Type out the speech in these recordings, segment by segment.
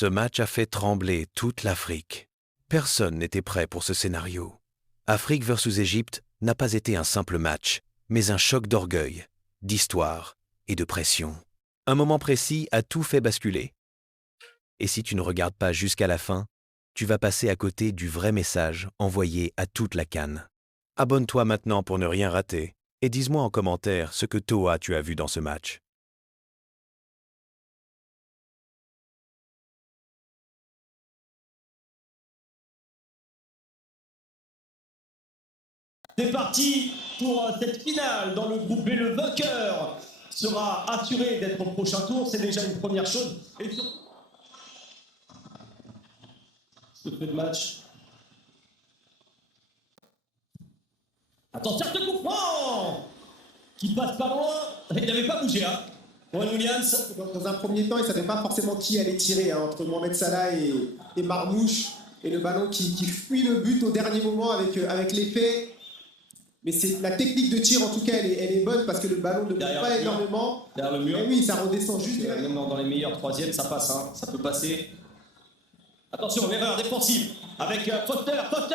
Ce match a fait trembler toute l'Afrique. Personne n'était prêt pour ce scénario. Afrique versus Égypte n'a pas été un simple match, mais un choc d'orgueil, d'histoire et de pression. Un moment précis a tout fait basculer. Et si tu ne regardes pas jusqu'à la fin, tu vas passer à côté du vrai message envoyé à toute la CAN. Abonne-toi maintenant pour ne rien rater et dis-moi en commentaire ce que toi tu as vu dans ce match. C'est parti pour cette finale dans le groupe B. Le vainqueur sera assuré d'être au prochain tour. C'est déjà une première chose. Et sur ce fait de match. Attention, ce coup franc qui passe pas loin. Il n'avait pas bougé, hein. Juan Williams. Dans un premier temps, il ne savait pas forcément qui allait tirer entre Mohamed Salah et Marmouche. Et le ballon qui fuit le but au dernier moment avec l'effet. Mais c'est la technique de tir, en tout cas, elle est bonne parce que le ballon ne bouge pas énormément. Derrière le mur. Et oui, ça redescend juste. Même dans les meilleurs troisièmes, ça passe, hein. Ça peut passer. Attention, l'erreur défensive avec Foster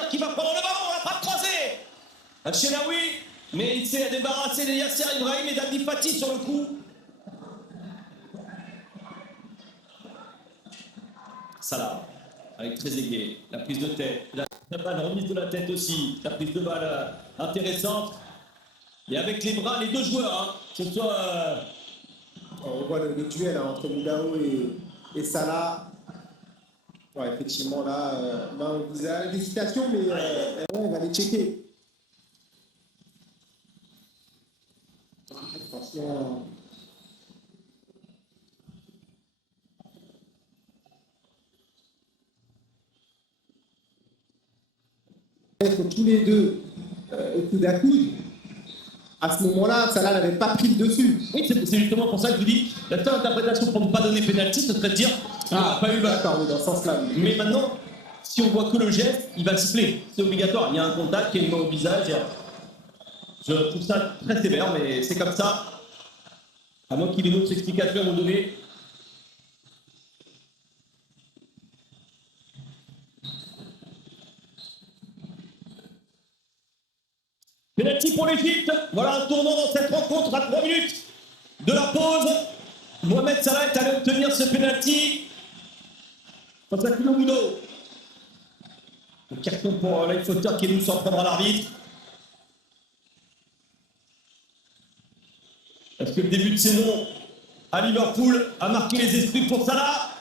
qui va prendre le ballon, la frappe croisée. Chenaoui, mais il s'est débarrassé de Yasser Ibrahim et d'Abdi Fati sur le coup. Salah, avec Trezeguet, la prise de tête, la balle remise de la tête aussi, la prise de balle intéressante. Et avec les bras, les deux joueurs, hein, que ce soit... On voit le duel entre Moudao et Salah. Ouais, effectivement, là, main au visage. L'hésitation, mais on va les checker. Attention. Être tous les deux au coude à coude. À ce moment-là, Salah n'avait pas pris le dessus. Oui, c'est justement pour ça que je vous dis, la seule interprétation pour ne pas donner pénalty, ce serait de dire qu'il n'a pas eu la... D'accord, oui, dans ce sens-là. Mais maintenant, si on voit que le geste, il va siffler. C'est obligatoire. Il y a un contact, il y a une main au visage. Je trouve ça très sévère, mais c'est comme ça. À moins qu'il ait d'autres explications à nous donner. Penalty pour l'Égypte. Voilà un tournant dans cette rencontre à 3 minutes de la pause. Mohamed Salah est allé obtenir ce penalty face à Kilo Mudo. Le carton pour Life Foster qui est nous s'en prendre à l'arbitre. Est-ce que le début de saison à Liverpool a marqué les esprits pour Salah?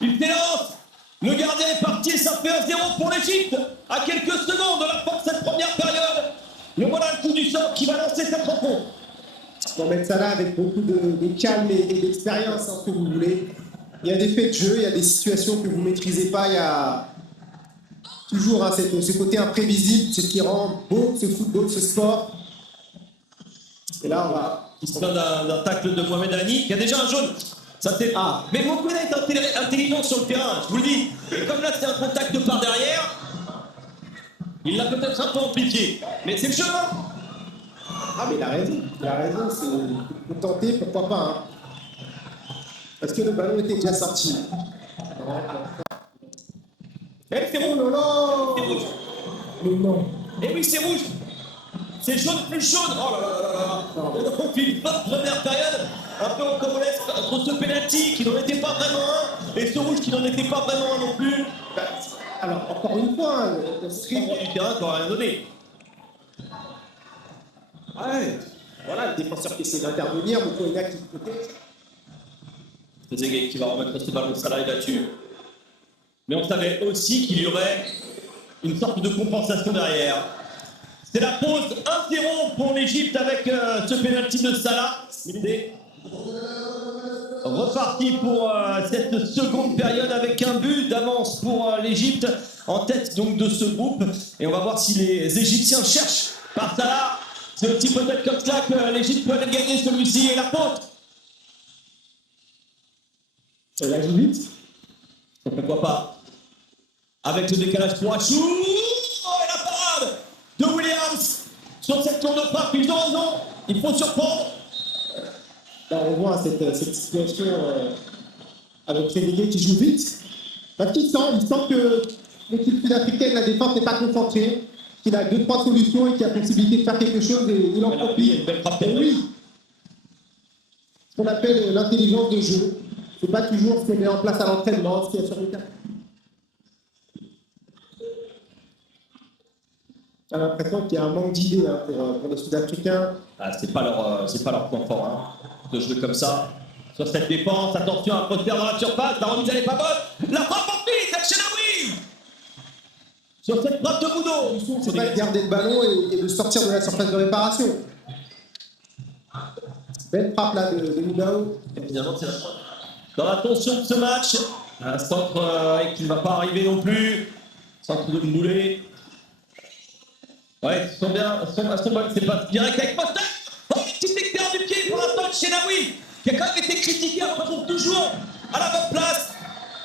Il s'élance. Le gardien est parti et ça fait 1-0 pour l'Égypte à quelques secondes de la fin de cette première période. Le voilà le coup du sort qui va lancer cette rencontre. Mohamed Salah avec beaucoup de calme et d'expérience, ce que vous voulez. Il y a des faits de jeu, il y a des situations que vous ne maîtrisez pas. Il y a toujours ce côté imprévisible, c'est ce qui rend beau ce football, ce sport. Et là, on va... Il se plaint d'un tacle de Mohamed Ali, qui a déjà un jaune. Ça fait... Ah, mais Mohamed est intelligent sur le terrain, je vous le dis. Et comme là, c'est un contact par derrière, il l'a peut-être un peu amplifié. Mais c'est le jeu, hein. Ah, mais il a raison, c'est tenter, pourquoi pas. Hein. Parce que le ballon était déjà sorti. Eh, c'est rouge. Oh là là. C'est rouge. Mais non. Eh oui, c'est rouge. C'est jaune plus jaune. Oh là là là là. On fait une bonne première période, un peu en congolaise, entre ce penalty qui n'en était pas vraiment un, et ce rouge qui n'en était pas vraiment un non plus. Bah, alors, encore une fois, on serait... On prend du terrain qui n'aura rien donné. Ouais, voilà, le défenseur qui essaie d'intervenir, Mokoena qui protège. Trezeguet qui va remettre ce ballon, Salah est battu. Mais on savait aussi qu'il y aurait une sorte de compensation derrière. C'est la pause 1-0 pour l'Égypte avec ce pénalty de Salah. C'est reparti pour cette seconde période avec un but d'avance pour l'Égypte en tête donc de ce groupe. Et on va voir si les Égyptiens cherchent par Salah. C'est aussi peut-être comme ça que l'Égypte peut aller gagner celui-ci et la faute. Ça la joue vite. Pourquoi pas. Avec le décalage pour Achou. Oh, et la parade de Williams sur cette tour de frappe. Ils ont raison. Il faut surprendre. Là, on voit cette situation avec Trezeguet qui joue vite. Parce qu'il sent que l'équipe sud-africaine, la défense n'est pas concentrée, qu'il a 2-3 solutions et qu'il a la possibilité de faire quelque chose et il en Il y a profite. une belle frappe. Et oui, ce qu'on appelle l'intelligence de jeu. C'est pas toujours ce qu'on met en place à l'entraînement, ce qu'il y a sur le terrain. J'ai l'impression qu'il y a un manque d'idées hein, pour les Sud-Africains. Ah, c'est pas leur point fort hein, de jouer comme ça. Sur cette défense, attention à Potter dans la surface, la remise elle est pas bonne. La frappe en piste, El Shenaoui. Sur cette frappe de Moudo. C'est pas de garder le ballon et de sortir de la surface de réparation. Belle frappe là de Moudao. Évidemment, c'est dans la tension de ce match. Un centre qui ne va pas arriver non plus. Centre de Mboulé. Ouais, ils sont bien. C'est pas direct avec Potter. Oh, une petite externe du pied pour l'instant de Shenaoui, qui a quand même été critiqué, représente toujours à la bonne place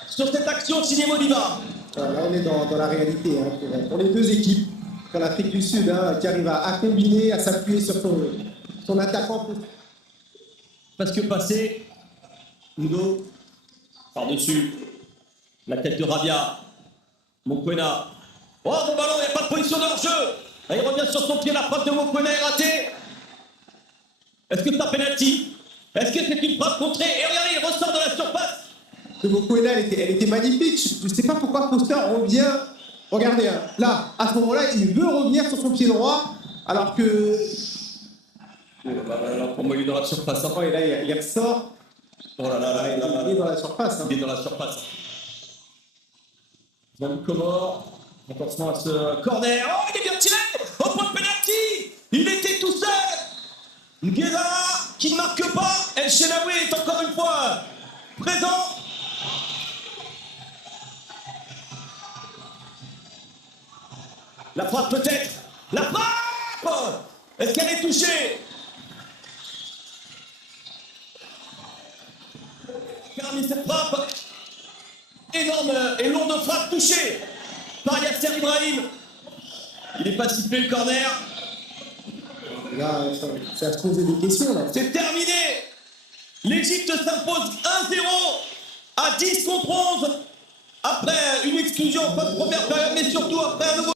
sur cette action signée Modiba. Là, on est dans la réalité hein, pour les deux équipes. Pour l'Afrique du Sud, hein, qui arrive à combiner, à s'appuyer sur son attaquant. Parce que passé, Moudo, par-dessus, la tête de Rabia, Mokwena. Oh, bon ballon, il n'y a pas de position de hors-jeu. Là, il revient sur son pied, la frappe de Mokwena est ratée. Est-ce que c'est un penalty? Est-ce que c'est une frappe contrée? Et regardez, il ressort de la surface. Mokwena, elle était magnifique. Je ne sais pas pourquoi Foster revient. Regardez, hein, là, à ce moment-là, il veut revenir sur son pied droit, alors que. Pour moi, il est dans la surface. Hein. Et là, il ressort. Oh là là, là, là, là, Il est dans la surface. Hein. Il est dans la surface. Van Comor, attention à ce corner. Oh, il est bien tiré au point de penalty. Il était tout seul. Nguela qui ne marque pas. El Shenaoui est encore une fois présent. La frappe peut-être. La frappe. Est-ce qu'elle est touchée? Parmi cette frappe, énorme et lourde frappe touchée par Yasser Ibrahim. Il n'est pas sifflé le corner. Là, c'est à se poser des questions. Là. C'est terminé. L'Égypte s'impose 1-0 à 10 contre 11 après une exclusion en fin de première période, mais surtout après un nouveau